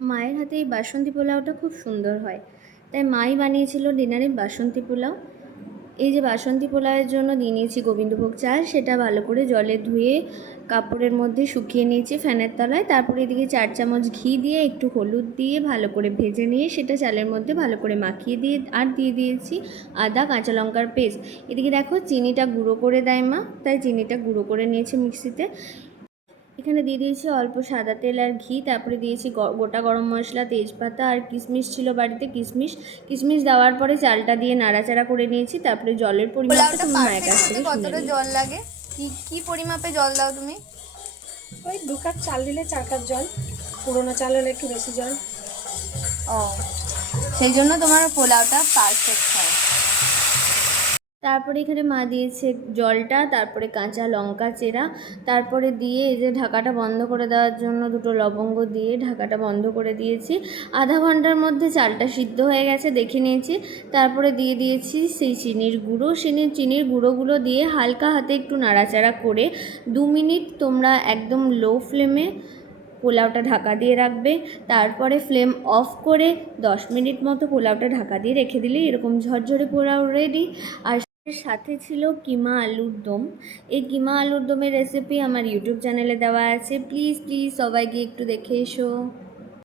মায়ের হাতে এই বাসন্তী পোলাওটা খুব সুন্দর হয়, তাই মাই বানিয়েছিল ডিনারে বাসন্তী পোলাও। এই যে বাসন্তী পোলাওয়ের জন্য দিয়ে নিয়েছি গোবিন্দভোগ চাল, সেটা ভালো করে জলে ধুয়ে কাপড়ের মধ্যে শুকিয়ে নিয়েছি ফ্যানের তলায়। তারপরে এদিকে 4 চামচ ঘি দিয়ে একটু হলুদ দিয়ে ভালো করে ভেজে নিয়ে সেটা চালের মধ্যে ভালো করে মাখিয়ে দিয়ে আর দিয়ে দিয়েছি আদা কাঁচা লঙ্কার পেস্ট। এদিকে দেখো চিনিটা গুঁড়ো করে দেয় মা, তাই চিনিটা গুঁড়ো করে নিয়েছি মিক্সিতে। এখানে দিয়ে দিয়েছি অল্প সাদা তেল আর ঘি, তারপরে দিয়েছি গোটা গরম মশলা, তেজপাতা আর কিশমিশ ছিল বাড়িতে, কিশমিশ দেওয়ার পরে চালটা দিয়ে নাড়াচাড়া করে নিয়েছি। তারপরে জলের পরিমাপটা তুমি মায়ের কাছ থেকে শুনে কতটা নিও। জল লাগে, কি পরিমাপে জল দাও তুমি? ওই 2 কাপ চাল দিলে 4 কাপ জল, পুরোনো চাল হলে একটু বেশি জল। ও, সেই জন্য তোমার পোলাওটা পারফেক্ট হয়। তারপরে এখানে মা দিয়েছে জলটা, তারপরে কাঁচা লঙ্কা চেরা, তারপরে দিয়ে এই যে ঢাকাটা বন্ধ করে দেওয়ার জন্য 2টো লবঙ্গ দিয়ে ঢাকাটা বন্ধ করে দিয়েছি। আধা ঘন্টার মধ্যে চালটা সিদ্ধ হয়ে গেছে দেখে নিয়েছি। তারপরে দিয়ে দিয়েছি সেই চিনির গুঁড়ো, চিনির গুঁড়োগুলো দিয়ে হালকা হাতে একটু নাড়াচাড়া করে 2 মিনিট তোমরা একদম লো ফ্লেমে পোলাওটা ঢাকা দিয়ে রাখবে। তারপরে ফ্লেম অফ করে 10 মিনিট মতো পোলাওটা ঢাকা দিয়ে রেখে দিলেই এরকম ঝরঝরে পোলাও রেডি। আর সাথে ছিল কিমা আলুর দম। এই কিমা আলুর দমের রেসিপি আমার ইউটিউব চ্যানেলে দেওয়া আছে, প্লিজ সবাই গিয়ে একটু দেখে এসো।